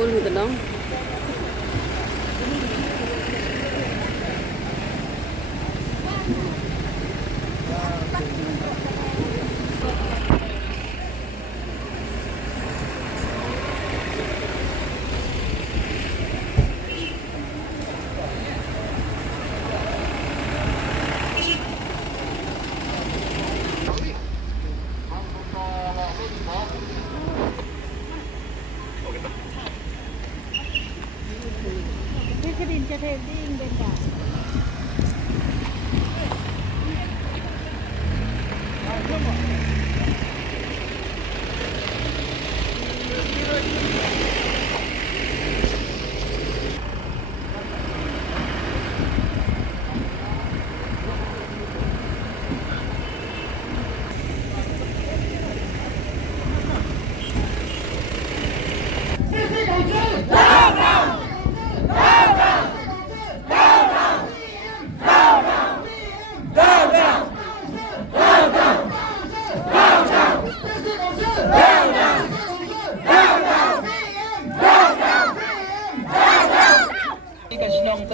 pun gitu dong.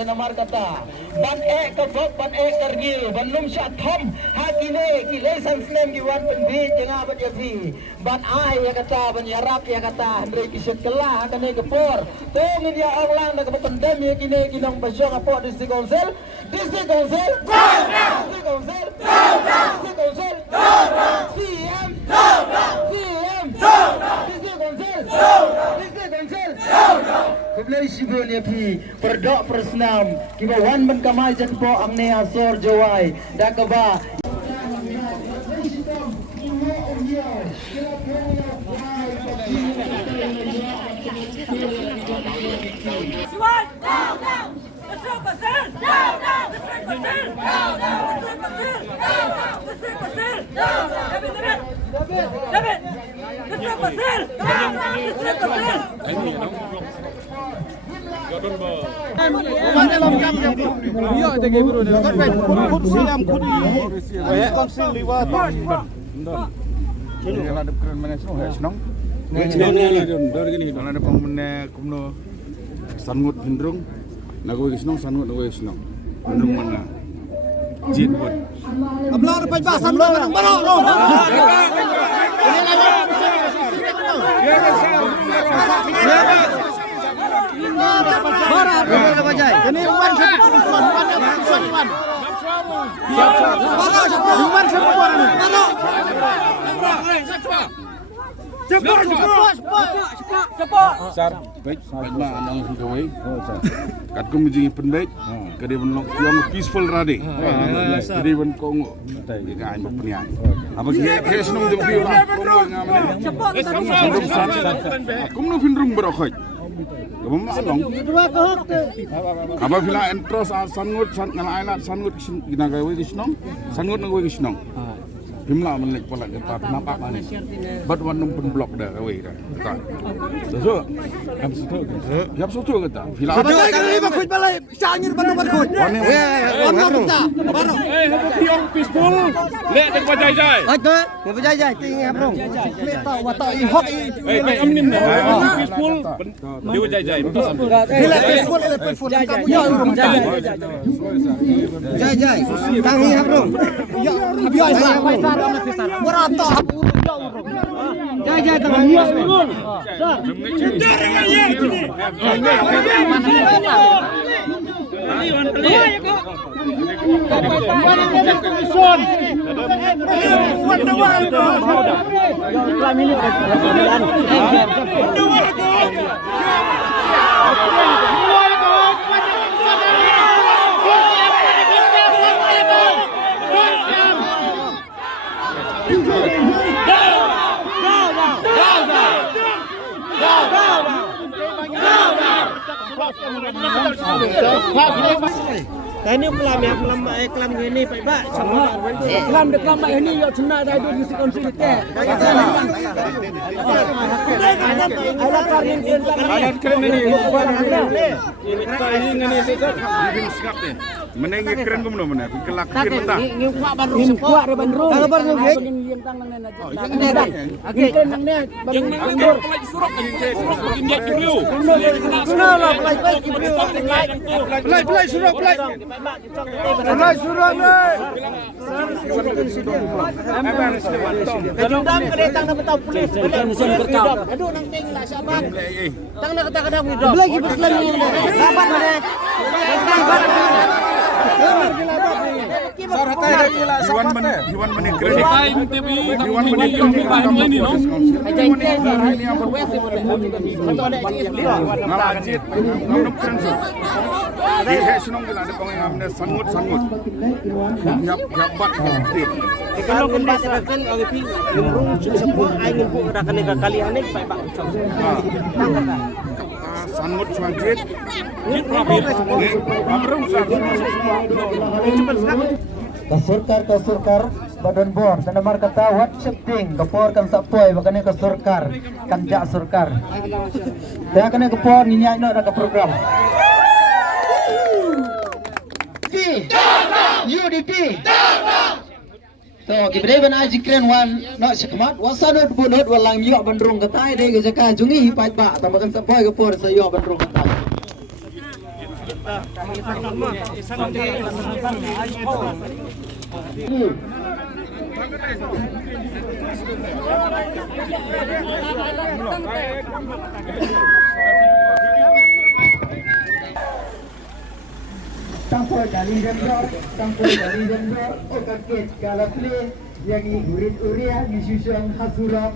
Namar kata ban ek ke vok ban ek kergil ban lum sya thom hakile kile sansnem ki wan penbi jenga ban yafi ban ai ya kata ban yarap ya kata andre kiset kelah kane ke por to media orang nak pendem ya kine kinong basyo apo district council district council district council district council CM CM district council district council Kebelah sibuk ni pi perdok persnam kiba wan ban kamai jan po amne asor jawai dak ba Sangut hindrung nago isnong sangut nago isnong hindrung mana jin pun ablar pa ba sanlo baro ro ini umar Sar baik baiklah anang gawai kat ko mijing penbaik kadi benlok yang peaceful rade kadi ben kong tai ga an bapnian apa ke senong de biu la kong ngamane kum no finrung bro khoj gabam along apa bila entros sangut san ngala sangut ginagawai kisnong sangut ngawai kisnong Himla menek pola kita nampak ni. Bat wanum pun blok dah away dah. Tak. So, am sutu. Yap sutu kita. Bila ada kali ba khoj balai sangir banu bat khoj wanno kita baro Piong peaceful le tak bajai jai ate ko bajai jai ting habrong ta wa ta I hok I amnim na peaceful dia bajai jai ile peaceful yo jai tang I habrong yo bioi sa ora ta jai tang I sar Ini kelam ya, kelam ini Pak Pak. Kelam de kelam ini yo cena dah duduk di konsulite. Ada karin ini Ini sikap deh. Menengah keren ke mana? Kelak kiri tak. kuat ada bandrung. Kalau bandrung ye. Yang tang nang nena. Ini dah. Okey. Nang nena. Yang nang nang pelaj surat injek dulu. Sudah lah pelaj kibriu. Pelaj surat pelaj. Pelaj surat ni. Kalau dam kena tang nak tahu polis. Aduh nang ting lah sabar. Tang nak kata kadang hidup. Lagi beslan ni. Sabar mana? Iwan menit keren. Time TV Iwan menit yang ini no. Ngalajit, ngaluk keren so. Di senong kita ada kau yang amne sangut. Yap bat aktif. Kalau kembali serahkan oleh pi burung sepuluh angin pun dah kena kali aneh Pak. Sangut sanjit. Kasurkar badan bor dan nomor kata WhatsApp ting kepor kan sapoi bakane kasurkar kan jak surkar. Dah kena kepor ni nyai nak ke program. UDP. So, kita ben aji keren wan nak sekemat wasanut bunut walang yok bandrung katai deh ke jaka jungi hipai ba tambahkan sapoi kepor sayo bandrung katai. Tampoi dari jendor, okat galapli, yang urit uria, disusung hasurap.